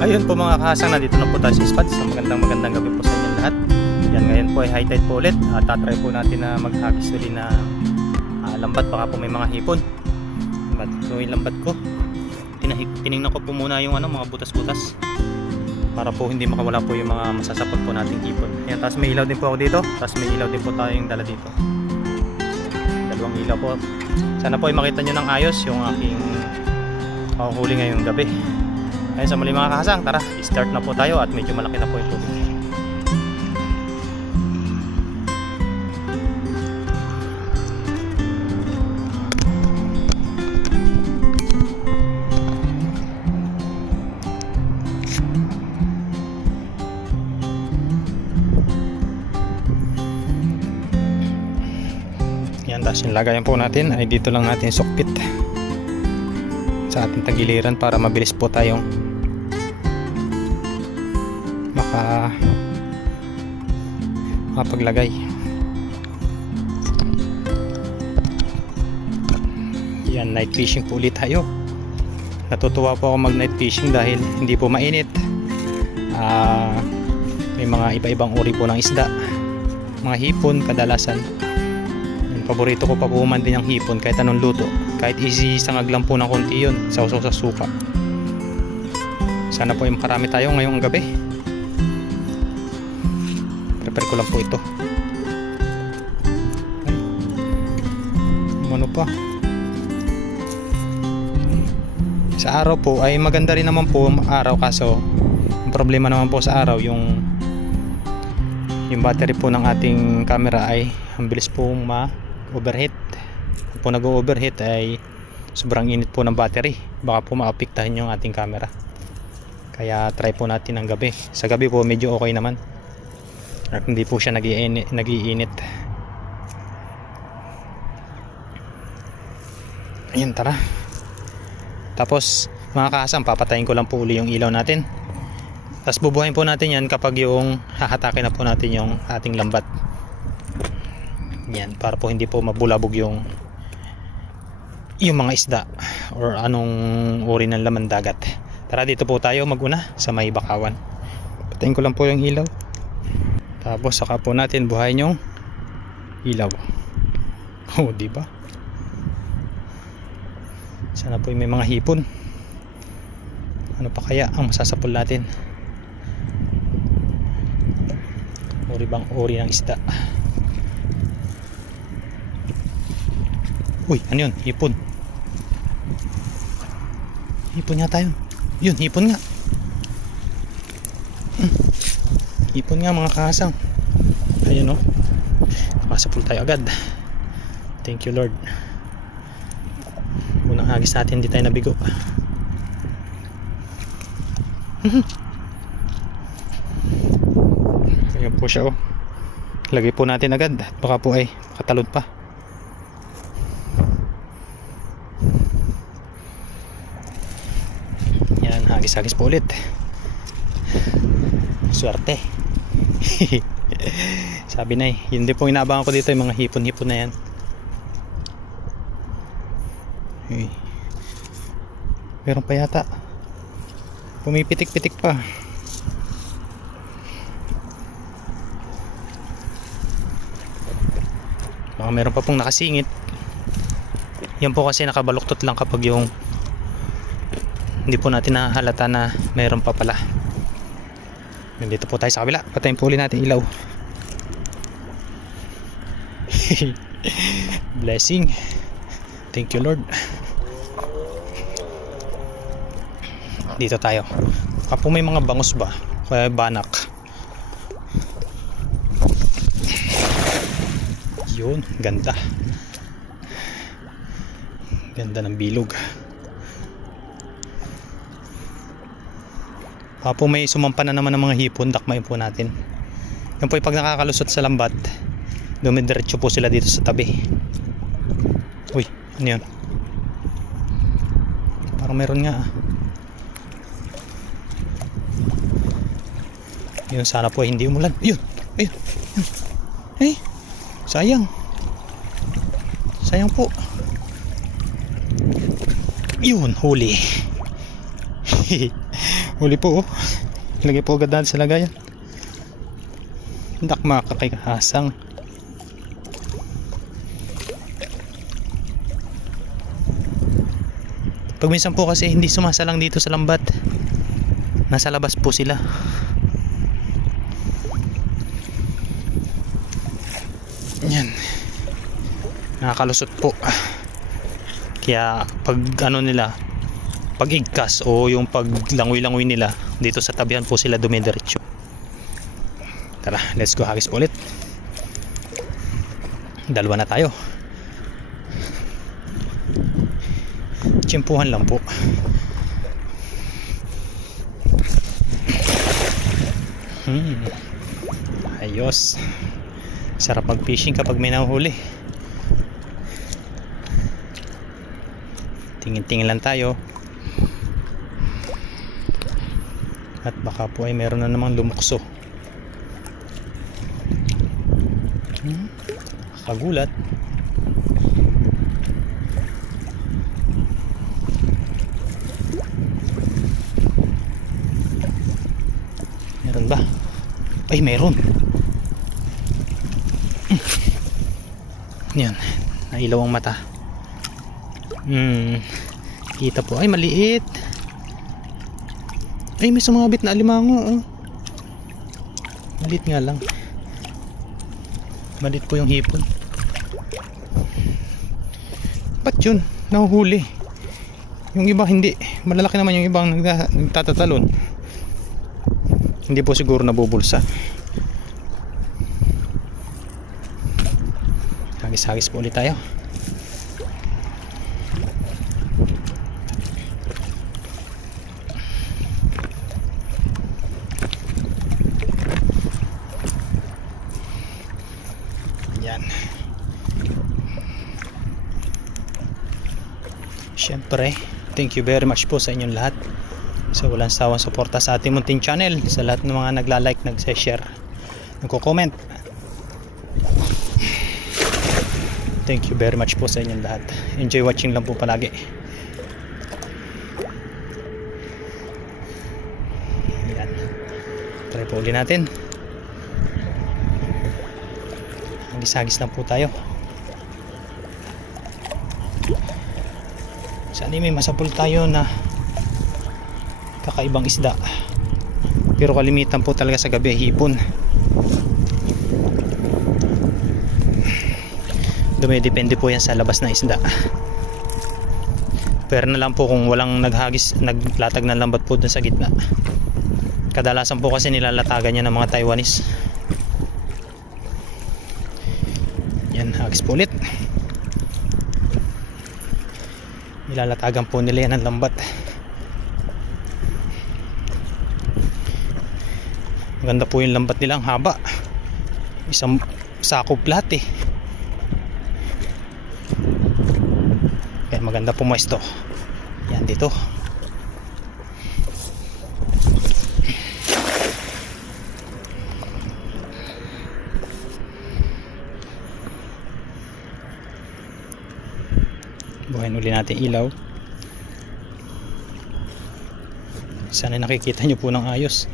Ayun po mga kahasang, nandito na po tayo sa spot. So magandang gabi po sa inyo lahat. Yan, ngayon po ay high tide po ulit. Tatry po natin na maghagis uli na lambat, baka po may mga hipon. So yung lambat ko, tinignan ko po muna yung mga butas-butas para po hindi makawala po yung mga masasapot po nating hipon. Ayan, tapos may ilaw din po ako dito. Tapos may ilaw din po tayong dala dito. Dalawang ilaw po. Sana po ay makita nyo ng ayos yung aking huli ngayong gabi. Ayun, sa muli mga kahasang, tara, start na po tayo at medyo malaki na po yung tubig. Yan, tapos yung lagayan po natin ay dito lang natin sukpit sa ating tagiliran para mabilis po tayong makapaglagay. Yan, night fishing po ulit tayo. Natutuwa po ako mag night fishing dahil hindi po mainit. May mga iba-ibang uri po ng isda, mga hipon kadalasan. Paborito ko pa po man din ang hipon kahit anong luto, kahit isisangag lang po ng konti yun, sausaw sa suka. Sana po ay makarami tayo ngayong gabi. Prepare ko lang po ito. Ano pa, sa araw po ay maganda rin naman po araw, kaso ang problema naman po sa araw yung battery po ng ating camera ay ang bilis po overheat. Kung nag-overheat ay sobrang init po ng battery, baka po maapektahan yung ating camera. Kaya try po natin ng gabi. Sa gabi po medyo okay naman at hindi po siya nag-iinit. Ayun, tara. Tapos mga kahasang, papatayin ko lang po uli yung ilaw natin. Tapos bubuhayin po natin yan kapag yung hahatakin na po natin yung ating lambat. Yan, para po hindi po mabulabog yung mga isda or anong uri ng laman dagat. Tara, dito po tayo maguna sa may bakawan. Patayin ko lang po yung ilaw. Tapos saka po natin buhayin yung ilaw. Oh, di ba? Sana po may mga hipon. Ano pa kaya ang masasapol natin? Uri bang uri ng isda? Uy, ano yun? Hipon. Hipon yata yun. Yun, hipon nga. Hipon nga mga kahasang. Ayun o. Nakasapul tayo agad. Thank you Lord. Unang hagis natin, hindi tayo nabigo. Ayan po siya o. Lagay po natin agad. Baka po ay makatalod pa. Hagis po ulit. Swerte. Sabi na yun din pong inaabangan ko dito, yung mga hipon-hipon na yan. Meron pa yata. Pumipitik-pitik pa. Baka meron pa pong nakasingit. Yan po kasi nakabaluktot lang kapag yung hindi po natin nahalata na mayroon pa pala. Nandito po tayo sa kabila. Patayin po ulit natin ilaw. Blessing. Thank you Lord. Dito tayo. Kapo may mga bangus ba? Kaya banak. Yun, ganda. Ganda ng bilog. Po may sumampa na naman ng mga hipon, dakmain po natin. Yan po yung pag nakakalusot sa lambat, dumidiretso po sila dito sa tabi. Uy, ano yun? Parang meron nga. Yun, sana po hindi umulan. Yun, ayun, yun. Ay, sayang. Sayang po. Yun, huli. Huli po oh. Ilagay po agad natin sa lagayan. Dak makakahasang. Pag minsan po kasi hindi sumasalang dito sa lambat, nasa labas po sila. Yan, nakakalusot po. Kaya pag ano nila, pag igkas o yung paglangoy-langoy nila, dito sa tabihan po sila dumidiretso. Tara, let's go hagis ulit. Dalawa na tayo. Tsimpuhan lang po. Ayos. Sarap mag fishing kapag may nahuli. Tingin-tingin lang tayo. At baka po ay meron na namang lumukso. Kagulat. Meron ba? Ay, meron. Yan, nailaw ang mata. Kita po. Ay, maliit. Ay, may sumabit na alimango. Maliit nga lang. Maliit po yung hipon. Ba't yun? Nahuhuli. Yung iba hindi. Malalaki naman yung ibang nagtatatalon. Hindi po siguro nabubulsa. Hagis-hagis po ulit tayo. Yan. Siyempre, thank you very much po sa inyong lahat. Sa walang sawang suporta sa ating munting channel, sa lahat ng mga nagla-like, nagse-share, nagko-comment. Thank you very much po sa inyong lahat. Enjoy watching lang po palagi. Yan. Try po ulit natin. Hagis-hagis lang po tayo. Sana may masapul tayo na kakaibang isda, pero kalimitan po talaga sa gabi hipon. Dumidepende po yan sa labas na isda. Pero na lang po kung walang naglatag ng lambat po dun sa gitna. Kadalasan po kasi nilalatagan niya ng mga Taiwanese. Yan, hagis po ulit. Nilalatagan po nila yan ng lambat. Maganda po yung lambat nila, ang haba. Isang sakop lahat eh. Kaya maganda po maesto. Yan dito. Buhayin uli natin ilaw. Sana nakikita nyo po ng ayos.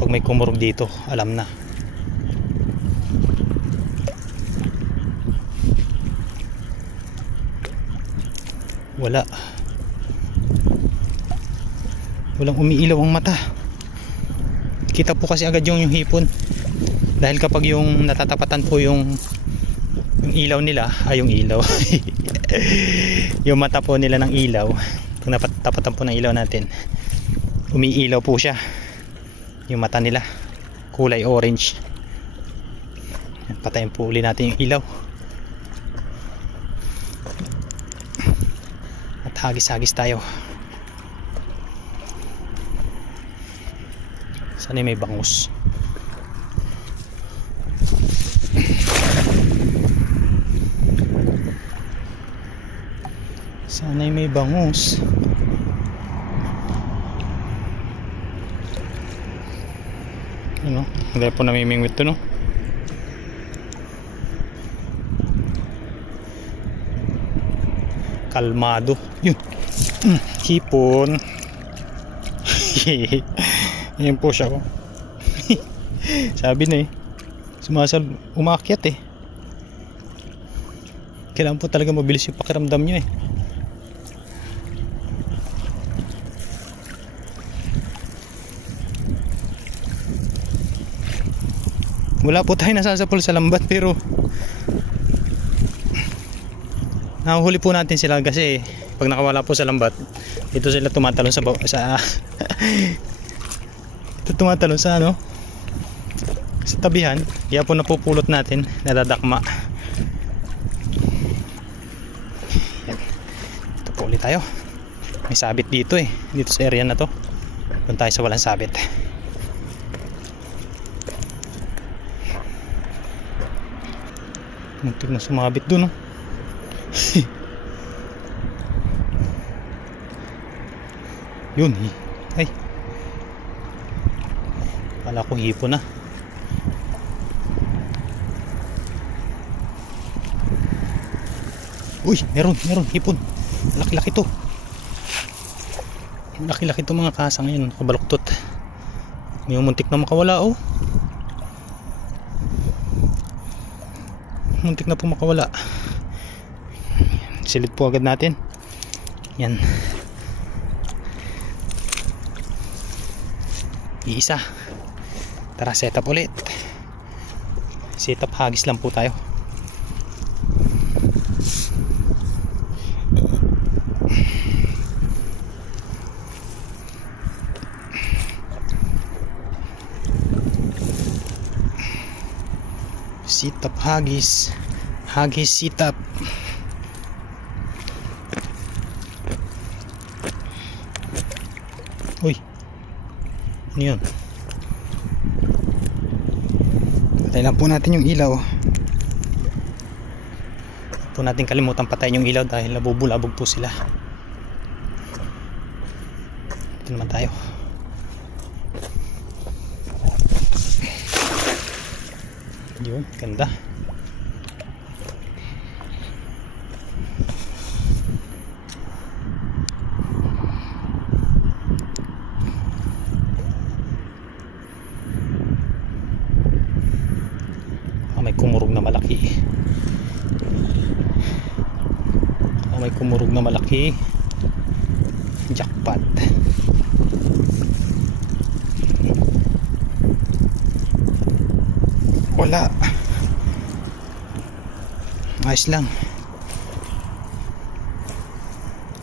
Pag may kumurog dito, alam na. Walang umiilaw ang mata. Kita po kasi agad yung hipon. Dahil kapag yung natatapatan po yung ilaw nila, yung ilaw. Yung mata po nila ng ilaw, pag napatapatan po ng ilaw natin, umiilaw po siya. Yung mata nila kulay orange. Patayin po uli natin yung ilaw at hagis-hagis tayo. Sana may bangus. Sana may bangus. Ano? Hindi po namimingwit to, no? Kalmado. Yun. Hipon. Yan po siya, oh. Sabi na eh, umakyat eh. Kailangan po talaga mabilis yung pakiramdam nyo eh. Wala po tayo nasasapol sa lambat, pero nahuhuli po natin sila kasi pag nakawala po sa lambat, dito sila tumatalon sa ito tumatalon sa ano, sa tabihan. Kaya po napupulot natin, nadadakma. Yan. Ito po ulit tayo. May sabit dito eh, dito sa area na to. Doon tayo sa walang sabit. Muntik na sumabit dun, oh. Yun eh. Ay, kala ko hipon na. Uy, meron hipon. Laki-laki to. Laki-laki to mga kasa ngayon. Kabaluktot. May muntik na makawala, oh. Muntik na po makawala. Silid po agad natin. Yan. Iisa. Tara, set up ulit. Set up hagis lang po tayo. Sit up hagis. Hagis sit up. Uy. Ano yun? Patay lang po natin yung ilaw. Po natin kalimutan patayin yung ilaw dahil nabubulabog po sila. Ito naman tayo. Yun, ganda. May kumurog na malaki. May kumurog na malaki. Jackpot. Wala. Ayos lang.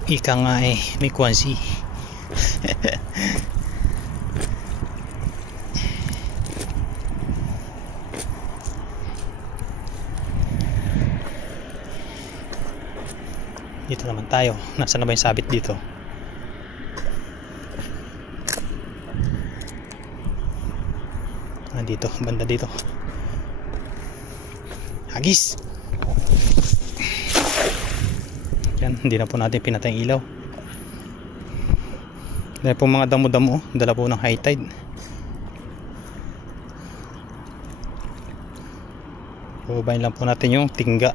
Ika nga eh, may kwansi. Dito naman tayo. Nasaan na ba yung sabit dito? Dito, banda dito. Hagis. Yan, hindi na po natin pinatay ang ilaw. Dahil po mga damo-damo, dala po ng high tide. Bubayin lang po natin yung tingga.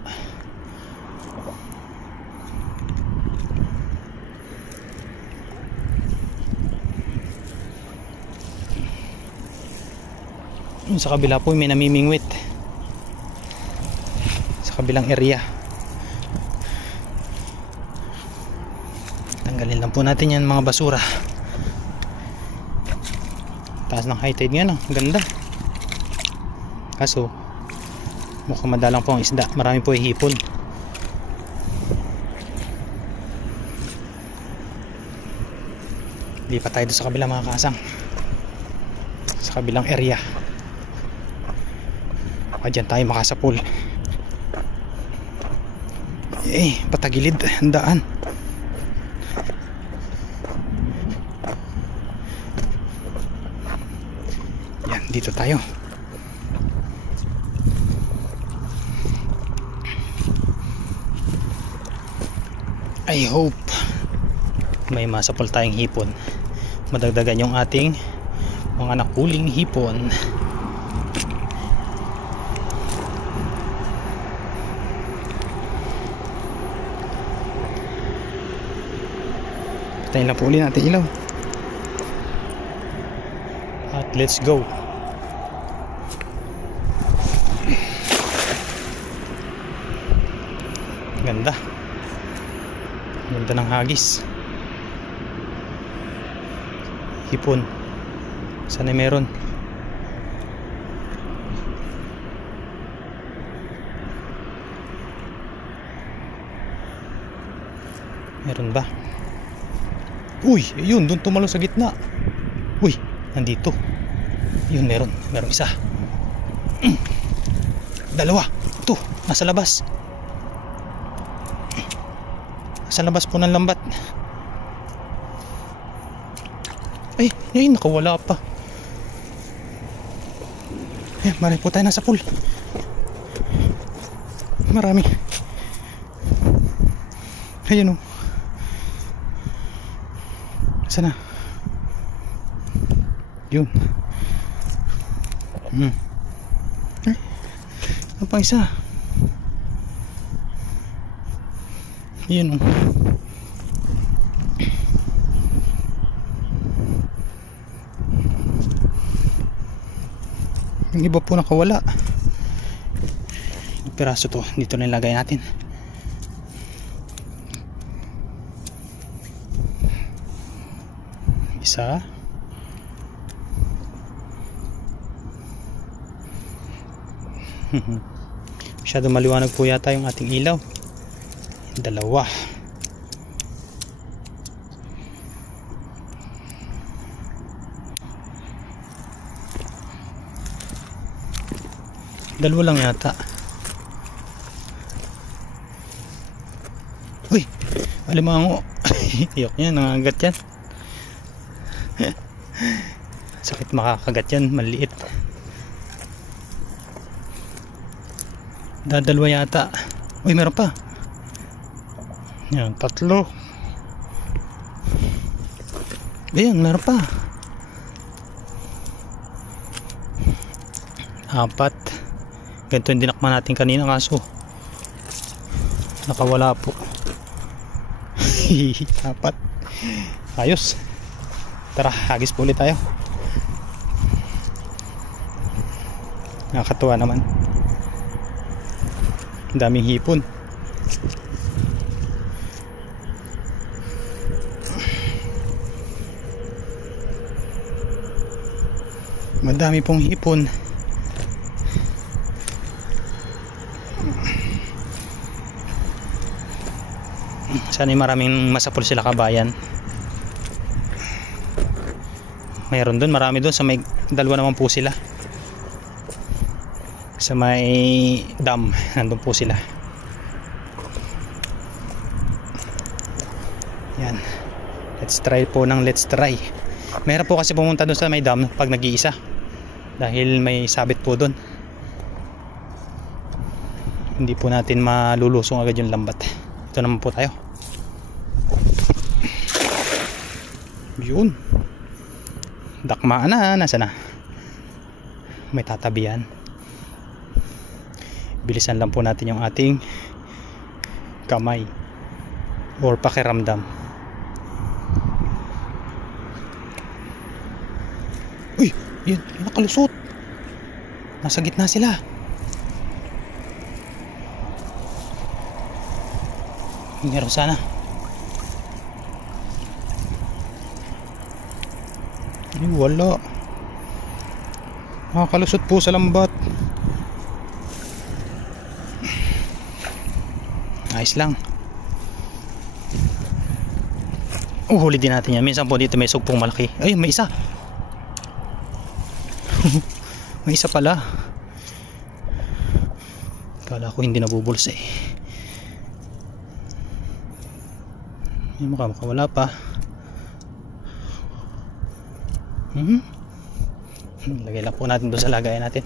Sa kabila po may namimingwit sa kabilang area. Tanggalin lang po natin yan mga basura. Taas ng high tide nga, no? Ganda. Kaso mukhang madalang po ang isda. Marami po yung hipon. Lipat tayo sa kabilang mga kasang, sa kabilang area. Diyan tayo makasapul. Patagilid ang daan. Yan, dito tayo. I hope may masapul tayong hipon. Madagdagan yung ating mga nakuling hipon. Patayin lang po ulit natin ilaw. At let's go. Ganda. Ganda ng hagis. Hipon. Sana meron. Meron ba? Uy, yun, doon tumalo sa gitna. Uy, nandito. Yun, meron isa. Dalawa. Ito, nasa labas. Nasa labas po ng lambat. Ay, nakawala pa. Ay, marami po tayo nasa pool. Marami. Ayun o. Sana. Yun. Ay, ano pang isa? Ayun o. Yung iba po nakawala. Yung piraso to, dito na ilagay natin. Isa. Masyado maliwanag po yata yung ating ilaw. Dalawa. Dalawa lang yata. Uy, alimango. Iyok yan, nangangagat yan. Sakit makakagat yan, maliit. Dadalwa yata. Uy, meron pa. Yan, tatlo. Ayan, meron pa. Apat. Ganito yung dinakman natin kanina, kaso nakawala po. Apat. Ayos. Tara, hagis po ulit tayo. Nakakatuwa naman. Ang daming hipon. Madami pong hipon. Sana maraming masapol sila kabayan. Mayroon doon, marami doon. Sa may dalawa naman po sila. Sa may dam, nandun po sila. Yan. Let's try po ng let's try. Meron po kasi pumunta doon sa may dam pag nag-iisa. Dahil may sabit po doon. Hindi po natin malulusong agad yung lambat. Ito naman po tayo. Yun. Dakmaan na. Nasa na? May tatabihan. Bilisan lang po natin yung ating kamay or pakiramdam. Uy! Yan, nakalusot. Nasa gitna sila. Meron sana. Ay, wala. Nakakalusot po sa lambat. Ayos lang. Huli din natin yan. Minsan po dito may sugpong malaki. Ay, may isa. May isa pala. Kala ko hindi nabubulsa eh. Yung makawala pa. Lagay lang po natin doon sa lagayan natin.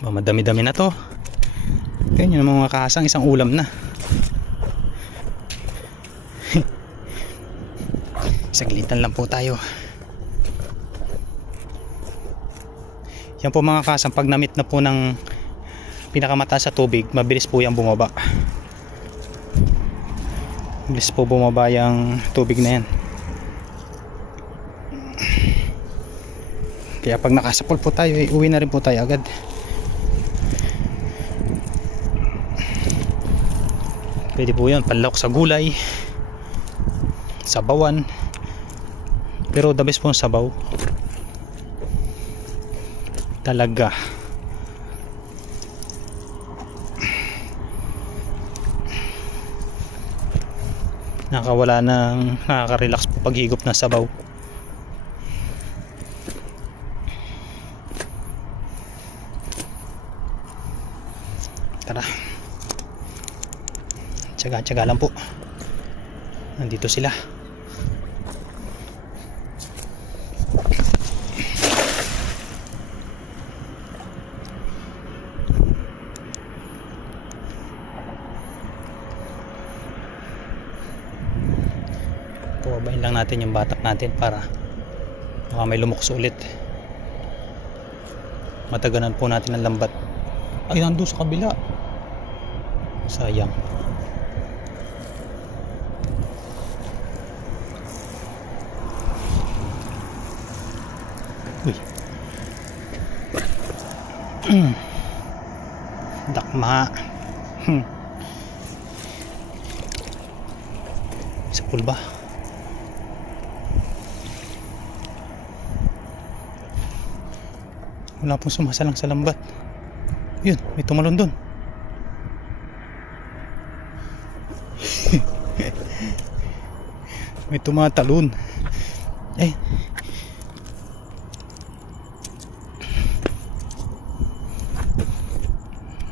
Madami-dami na to. Ganyan yung mga kasang isang ulam na. Saglitan lang po tayo. Yan po mga kasang, pag namit na po ng pinakamataas sa tubig, mabilis po yung bumaba. Mabilis po bumaba yung tubig na yan. Kaya pag nakasapol po tayo, uwi na rin po tayo agad. Pwede po yan, panlawak sa gulay, sabawan. Pero the best po ang sabaw talaga. Nakaka-relax po paghigop ng sabaw. Tara, tsaga-tsaga lang po. Nandito sila. Pababain lang natin yung batak natin para baka may lumukso ulit. Mataganan po natin ang lambat. Ay, nandun sa kabila. Sayang. Uy. Dakma. Sa pool ba? Wala pong sumasalang sa lambat. Yun, may tumalon dun. May tumatalon. Eh.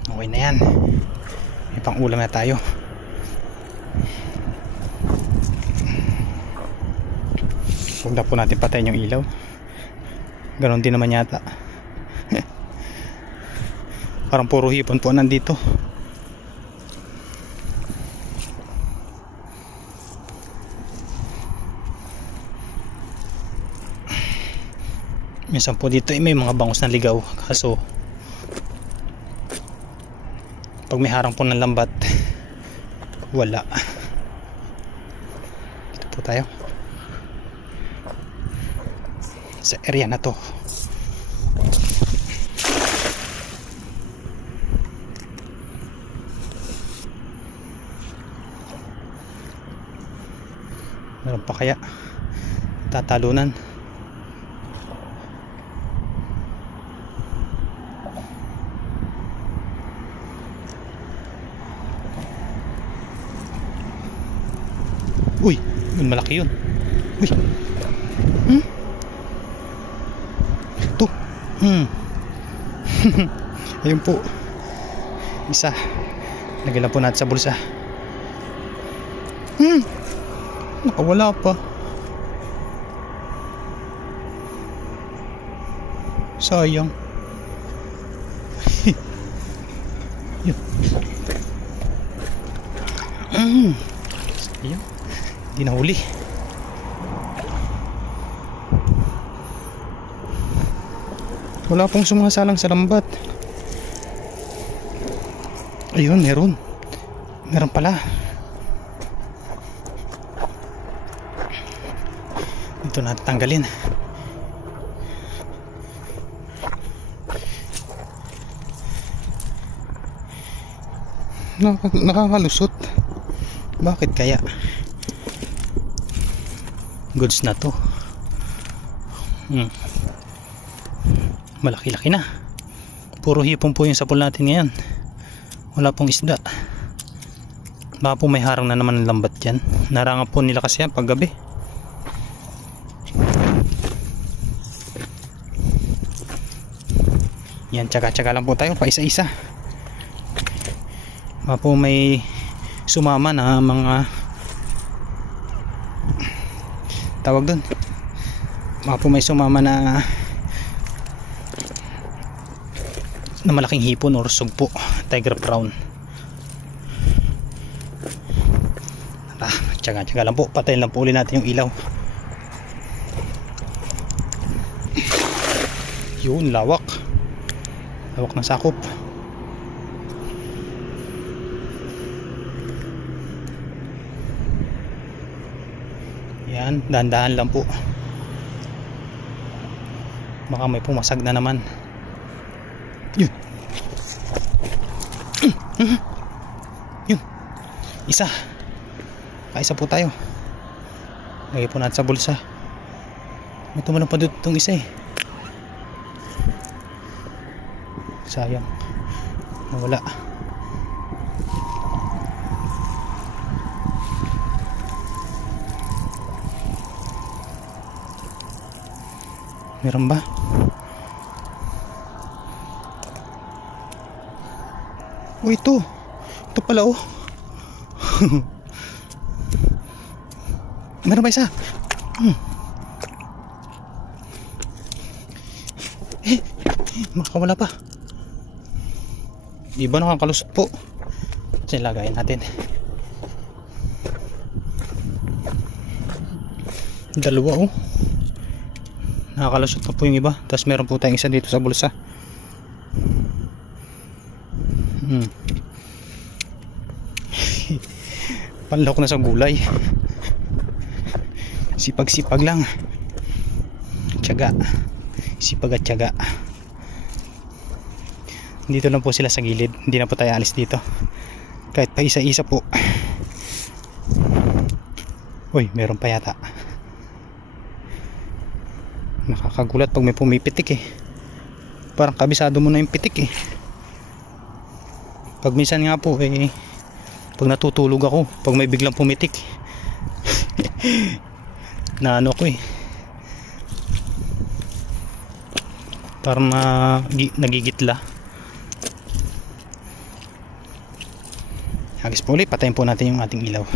Okay na yan. May pang ulam na tayo. Huwag na po natin patayin yung ilaw. Ganon din naman yata. Parang puro hipon po nandito. Minsan po dito may mga bangus na ligaw. Kaso pag may harang po ng lambat, wala. Dito po tayo sa area na to. Meron pa kaya tatalunan? Uy, yun, malaki yun. Uy. Ito. Ayun po. Isa. Lagyan lang po natin sa bulsa. Nakawala pa. Sayang. Yun. Sayang. Hindi nahuli. Wala pong sumasalang sa lambat. Ayun, meron. Meron pala. Ito natin tanggalin. Nakakalusot. Bakit kaya? Goods na to. Malaki-laki na. Puro hipon po yung sapol natin ngayon. Wala pong isda. Baka po may harang na naman ng lambat dyan. Narangan po nila kasi yan pag gabi. Yan, tsaga-tsaga lang po tayo pa isa-isa. Baka po may sumama na mga tawag doon. Baka po may sumama na malaking hipon or sugpo, tiger brown. Tsaga-tsaga lang po, patayin lang po ulit natin yung ilaw. Yun, lawak ng sakop. Ayan, dahan-dahan lang po. Baka may pumasag na naman. Yun. Yun. Isa. Kaisa po tayo. Lagay po natin sa bulsa. May tumalong pa doon itong isa eh. Sayang. Nawala. Meron ba? Oh, ito. Ito pala oh. Meron ba isa? Makakawala pa. Di ba nakakalusot po? Kasi lagayin natin. Dalawa oh. Nakakalusot pa po yung iba. Tapos meron po tayong isa dito sa bulsa. Panlok na sa gulay. Sipag-sipag lang. Tiyaga. Sipag at tiyaga. Dito lang po sila sa gilid. Hindi na po tayo alis dito. Kahit pa isa-isa po. Uy, meron pa yata. Nakakagulat pag may pumipitik eh. Parang kabisado mo na yung pitik eh. Pag minsan nga po eh, pag natutulog ako, pag may biglang pumitik na ano ko eh, parang nagigitla. Hagis po ulit, patayin po natin yung ating ilaw.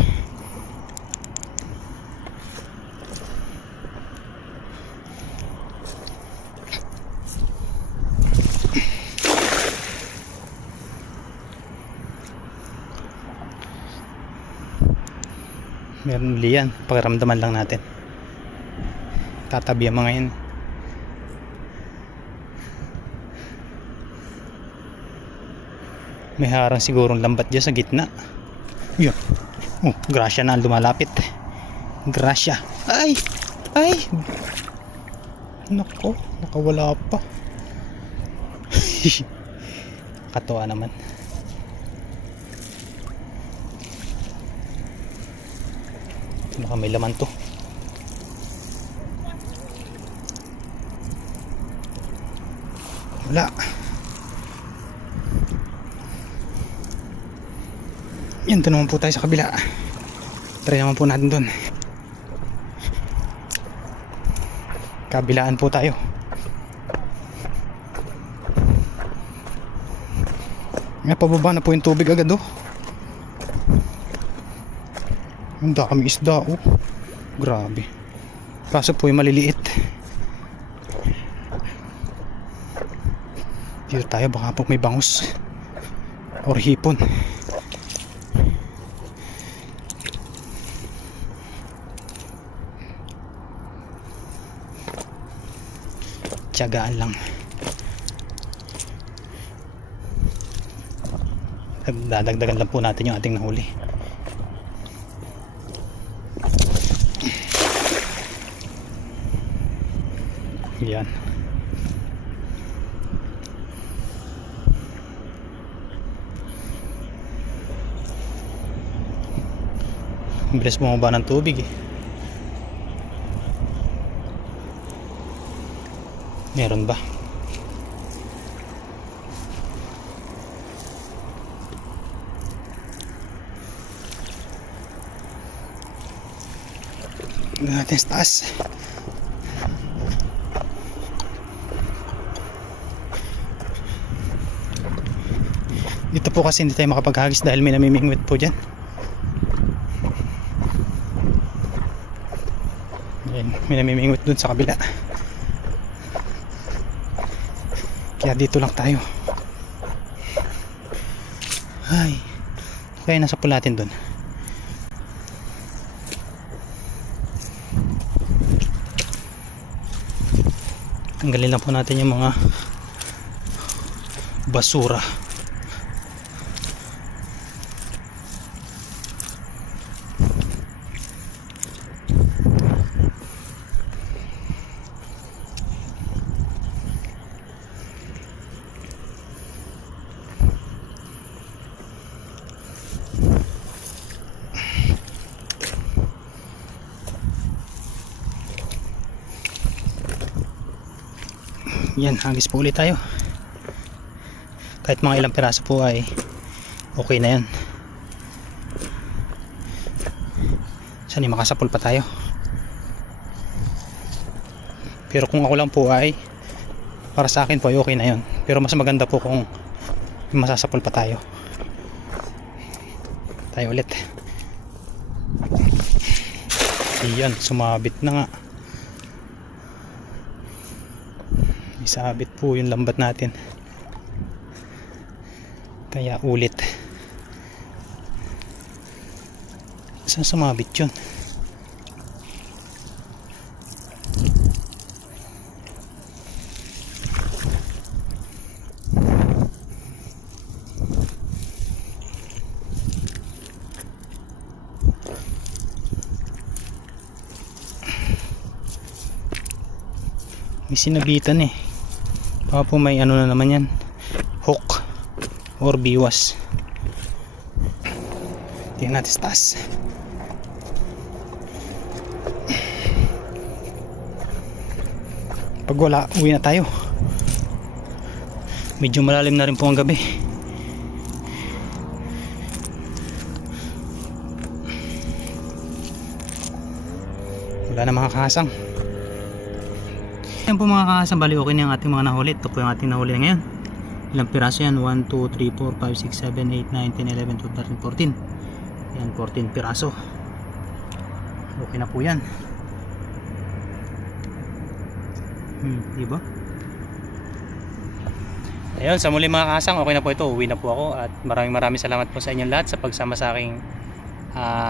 Meron uli yan, pakiramdaman lang natin. Tatabi ang mga yan. May harang sigurong lambat dyan sa gitna. Yun. Oh, grasya na lumalapit. Grasya. Ay! Ay! Nako, nakawala pa. Katawa naman. Baka may laman to. Wala. Yan, ito naman po tayo sa kabila. Try naman po natin dun. Kabilaan po tayo. Nga, pababa na po yung tubig agad oh. Ang dami isda oh. Grabe. Kaso po yung maliliit. Dito tayo, baka po may bangus or hipon. Tiyagaan lang. Dadagdagan lang po natin yung ating nahuli. Yan. Bilis bumaba ng tubig eh. Meron ba? Tignan natin sa taas. Dito po kasi hindi tayo makapaghagis dahil may namimingwit po dyan. Ayan, may namimingwit dun sa kabila. Kaya dito lang tayo. Ay, kaya nasa pulatin dun. Tanggalin lang po natin yung mga basura. Yan, hagis po ulit tayo. Kahit mga ilang piraso po ay okay na yan. Sana makasapol pa tayo. Pero kung ako lang po ay, para sa akin po ay okay na yun. Pero mas maganda po kung masasapol pa tayo. Tayo ulit. Iyan, sumabit na nga. Isabit po yung lambat natin. Kaya ulit. Saan sumabit yun? May sinabitan eh. Baka po may ano na naman yan, hook or biwas. Tingnan natin sa taas. Pag wala, uwi na tayo. Medyo malalim na rin po ang gabi. Wala na mga kahasang. Yan po mga kahasang, bali okay na yung ating mga nahuli. Ito po yung ating nahuli na ngayon. Ilang piraso yan? 1, 2, 3, 4, 5, 6, 7, 8, 9, 10, 11, 12, 13, 14. Yan, 14 piraso. Okay na po yan. Diba? Ayun, sa muli mga kahasang, okay na po ito. Uwi na po ako at maraming salamat po sa inyong lahat sa pagsama sa aking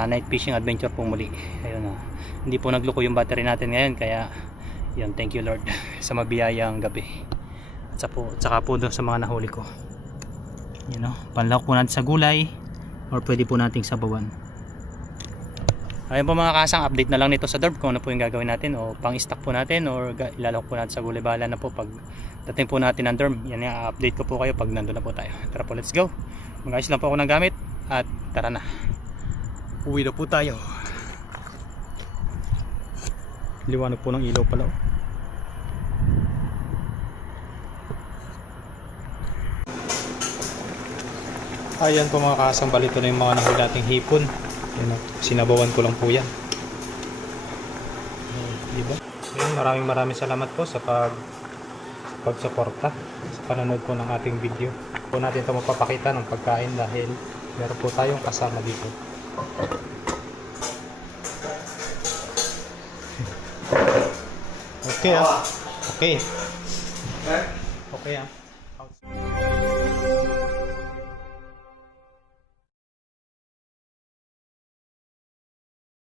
night fishing adventure po muli. Ayun na. Hindi po nagluko yung battery natin ngayon, kaya yun, thank you Lord sa mabiyayang gabi. At saka po doon sa mga nahuli ko. You know, panlawak po natin sa gulay or pwede po nating sabawan. Ayun po mga kasang, update na lang nito sa derb kung ano po yung gagawin natin, o pang stock po natin or ilalawak po natin sa gulay. Bahala na po pag dating po natin ang derb. Yan yung update ko po kayo pag nandun na po tayo. Tara po, let's go. Mag-ayos lang po ako ng gamit at tara na. Uwi na po tayo. Liwanag po ng ilaw pala. Ayan po mga kasang, balito na yung mga nahuli nating hipon. Yan, sinabawan ko lang po yan. Diba? Ayan, maraming salamat po sa pagsuporta sa panonood po ng ating video. Po natin ito mapapakita ng pagkain dahil meron po tayong kasama dito. Okay ah. Okay. Okay ah.